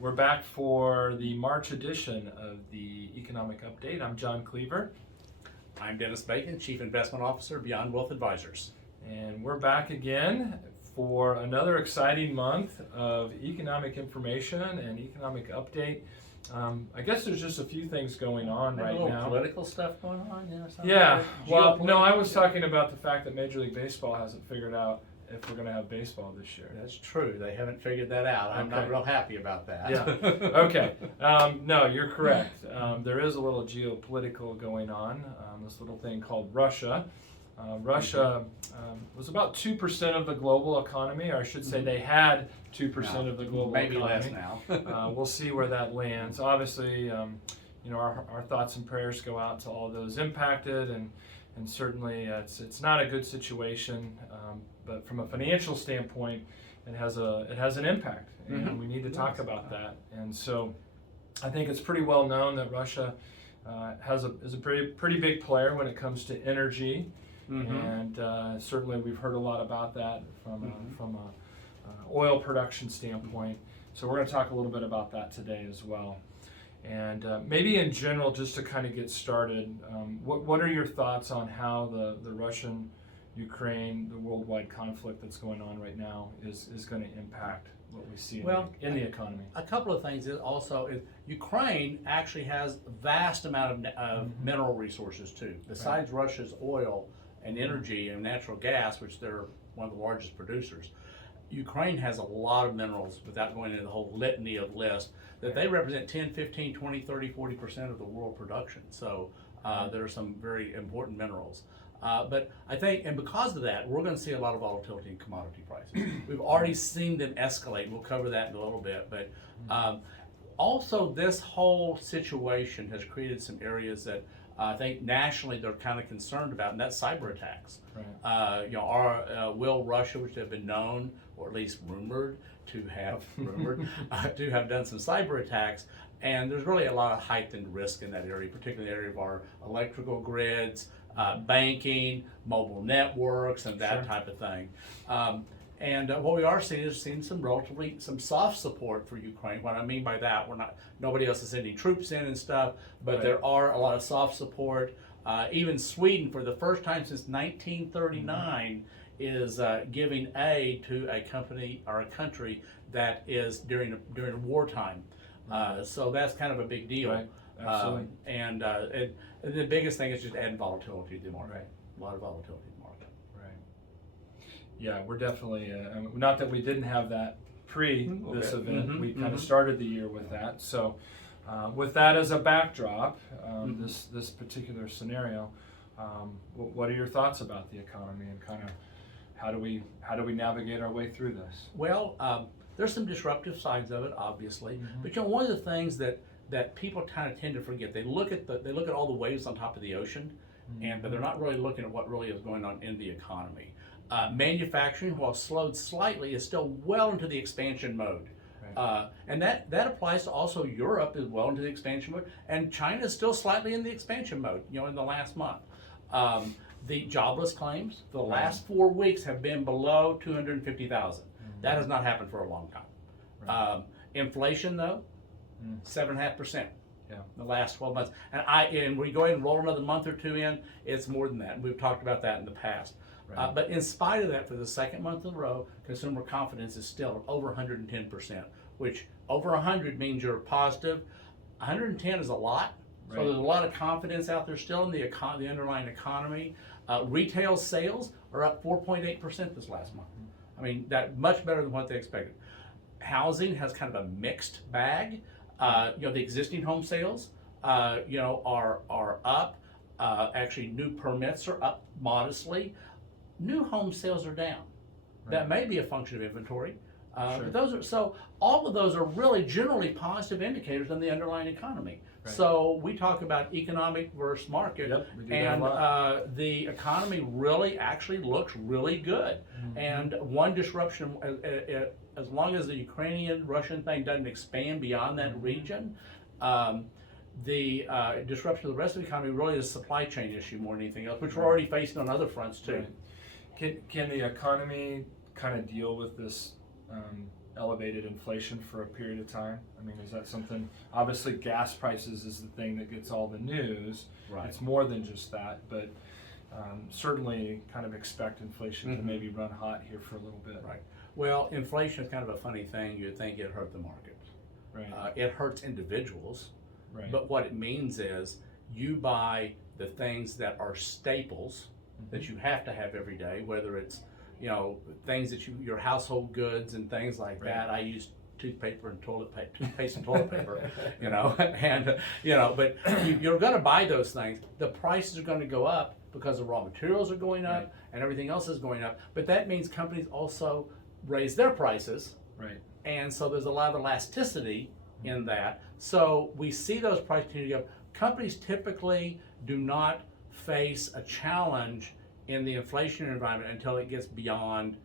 we're back for the March edition of the Economic Update. I'm John Cleaver. I'm Dennis Bacon, Chief Investment Officer, Beyond Wealth Advisors. And we're back again for another exciting month of economic information and economic update. I guess there's just a few things going on Maybe right a little now. political stuff going on, or something? Yeah, well, no, I Geopolitical? was talking about the fact that Major League Baseball hasn't figured out if we're going to have baseball this year. That's true. They haven't figured that out. I'm not Okay. real happy about that. Yeah. Okay. No, you're correct. There is a little geopolitical going on. This little thing called Russia. Russia was about 2% of the global economy, or I should say they had 2% of the global Maybe economy. less now. We'll see where that lands. Obviously, our thoughts and prayers go out to all those impacted, and certainly it's not a good situation. But from a financial standpoint, it has an impact, and we need to talk about that. And so, I think it's pretty well known that Russia is a pretty big player when it comes to energy, and certainly we've heard a lot about that from a oil production standpoint. So we're going to talk a little bit about that today as well. And maybe in general, just to kind of get started, what are your thoughts on how the Russian-Ukraine, the worldwide conflict that's going on right now is going to impact what we see in the economy? A couple of things is also is Ukraine actually has a vast amount of mineral resources too. Besides Russia's oil and energy and natural gas, which they're one of the largest producers, Ukraine has a lot of minerals, without going into the whole litany of lists, that they represent 10, 15, 20, 30, 40% of the world production. So there are some very important minerals. But I think, and because of that, we're going to see a lot of volatility in commodity prices. We've already seen them escalate. We'll cover that in a little bit. But also, this whole situation has created some areas that I think nationally they're kind of concerned about, and that's cyber attacks. Right. Will Russia, which have been known, or at least rumored to have done some cyber attacks, and there's really a lot of heightened risk in that area, particularly in the area of our electrical grids, banking, mobile networks, and that type of thing. And what we are seeing is some soft support for Ukraine. What I mean by that, nobody else is sending troops in and stuff, but there are a lot of soft support. Even Sweden, for the first time since 1939, is giving aid to a company or a country that is during wartime. So that's kind of a big deal. Right. Absolutely. And the biggest thing is just adding volatility to the market. Right. A lot of volatility in the market. Yeah, we're definitely, not that we didn't have that this event, we kind of started the year with that. So with that as a backdrop, this particular scenario, what are your thoughts about the economy and kind of how do we navigate our way through this? Well, there's some disruptive sides of it, obviously, but one of the things that people kind of tend to forget, they look at all the waves on top of the ocean, but they're not really looking at what really is going on in the economy. Manufacturing, while slowed slightly, is still well into the expansion mode. Right. And that applies to also Europe is well into the expansion mode, and China is still slightly in the expansion mode, in the last month. The jobless claims, the last 4 weeks have been below 250,000. That has not happened for a long time. Right. Inflation, though, 7.5%. Yeah. The last 12 months. And we go ahead and roll another month or two in, it's more than that. We've talked about that in the past. Right. But in spite of that, for the second month in a row, consumer confidence is still over 110%, which over 100 means you're positive. 110 is a lot. Right. So there's a lot of confidence out there still in the underlying economy. Retail sales are up 4.8% this last month. I mean, that much better than what they expected. Housing has kind of a mixed bag. The existing home sales, are up. Actually, new permits are up modestly. New home sales are down. Right. That may be a function of inventory. But all of those are really generally positive indicators on the underlying economy. Right. So we talk about economic versus market, and the economy really actually looks really good. And one disruption, as long as the Ukrainian-Russian thing doesn't expand beyond that region, the disruption of the rest of the economy really is a supply chain issue more than anything else, which we're already facing on other fronts too. Right. Can the economy kind of deal with this elevated inflation for a period of time? I mean, is that something, obviously gas prices is the thing that gets all the news. Right. It's more than just that, but certainly kind of expect inflation to maybe run hot here for a little bit. Right. Well, inflation is kind of a funny thing. You'd think it hurt the market. Right. It hurts individuals, Right. but what it means is you buy the things that are staples that you have to have every day, whether it's, you know, things that your household goods and things like Right. that. I use toothpaste and toilet paper, you know, and, you know, but you're going to buy those things. The prices are going to go up because the raw materials are going up Right. and everything else is going up. But that means companies also raise their prices. Right. And so there's a lot of elasticity in that. So we see those prices continue to go up. Companies typically do not face a challenge in the inflationary environment until it gets beyond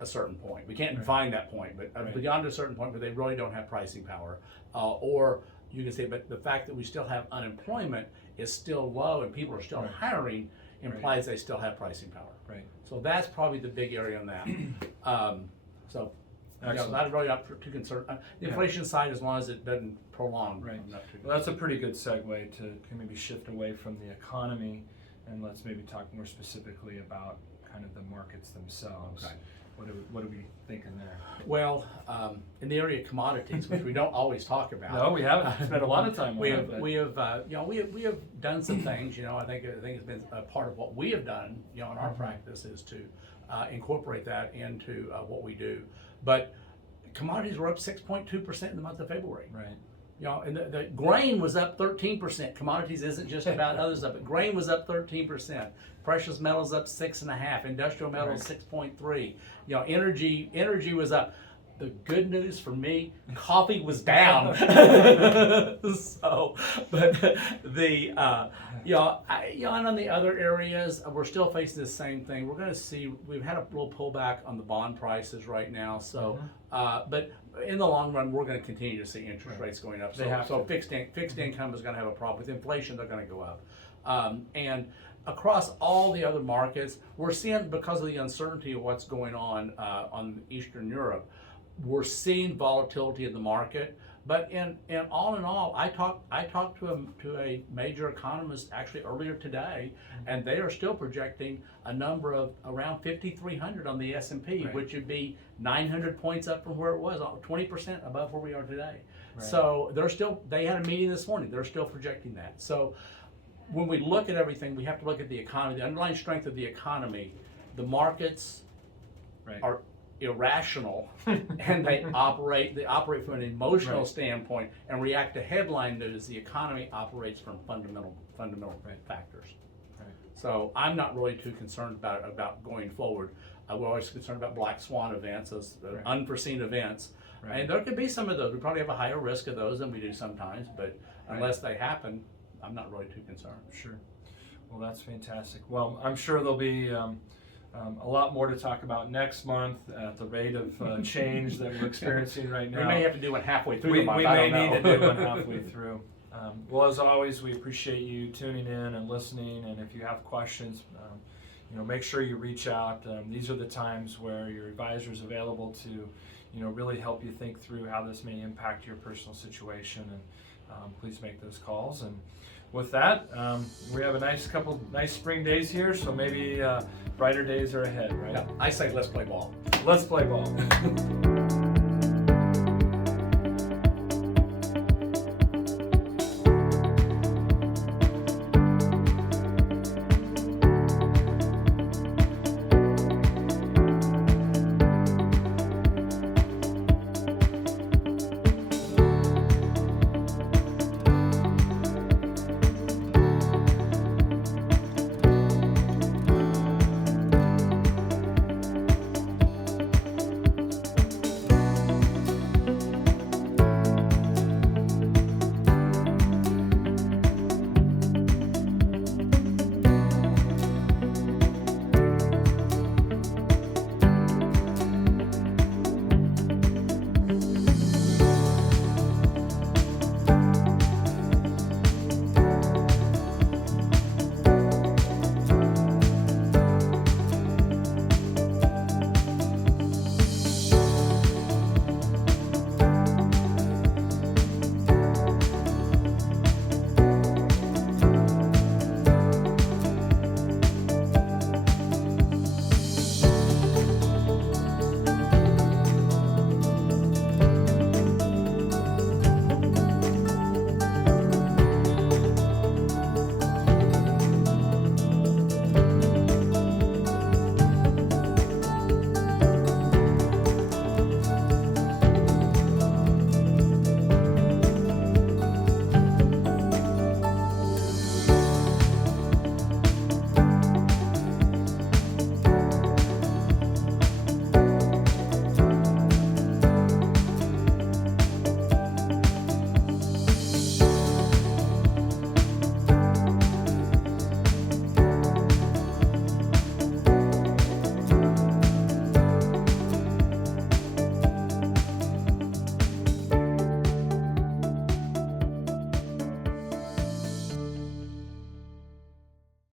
a certain point. We can't define that point, but Right. beyond a certain point where they really don't have pricing power. Or you can say, but the fact that we still have unemployment is still low and people are still Right. hiring implies they still have pricing power. Right. So that's probably the big area on that. So, you know, Excellent. not really not too concerned. The inflation side, as long as it doesn't prolong. Right. I'm not too Well, that's a pretty good segue to maybe shift away from the economy, and let's maybe talk more specifically about kind of the markets themselves. Okay. What are we thinking there? Well, in the area of commodities, which we don't always talk about. No, we haven't spent a lot of time on We it. have, but- we have, you know, we have done some things. You know, I think it's been a part of what we have done. You know, in our practice is to incorporate that into what we do. But commodities were up 6.2% in the month of February. Right. You know, and the grain was up 13%. Commodities isn't just about other stuff, but grain was up 13%. Precious metals up 6.5%. Industrial metals 6.3%. You know, energy was up. The good news for me, coffee was down. So, but and on the other areas, we're still facing the same thing. We're going to see. We've had a little pullback on the bond prices right now. So, but in the long run, we're going to continue to see interest rates going up. They have So to. fixed income is going to have a problem with inflation. They're going to go up, and across all the other markets, we're seeing, because of the uncertainty of what's going on Eastern Europe, we're seeing volatility in the market. But in all, I talked to a major economist actually earlier today, and they are still projecting a number of around 5,300 on the S&P, Right. which would be 900 points up from where it was, 20% above where we are today. Right. So they had a meeting this morning. They're still projecting that. So when we look at everything, we have to look at the economy, the underlying strength of the economy. The markets Right. are irrational and they operate from an emotional Right. standpoint and react to headline news. The economy operates from fundamental factors. Right. So I'm not really too concerned about going forward. We're always concerned about black swan events, those Right. unforeseen events. Right. And there could be some of those. We probably have a higher risk of those than we do sometimes, but Right. unless they happen, I'm not really too concerned. Sure. Well, that's fantastic. Well, I'm sure there'll be a lot more to talk about next month at the rate of change that we're experiencing right now. We may have to do one halfway through We the month. may I don't need know. to do one halfway through. Well, as always, we appreciate you tuning in and listening. And if you have questions, make sure you reach out. These are the times where your advisor is available to, really help you think through how this may impact your personal situation. And please make those calls. And with that, we have a couple nice spring days here, so maybe brighter days are ahead, right? Yeah, I say let's play ball. Let's play ball.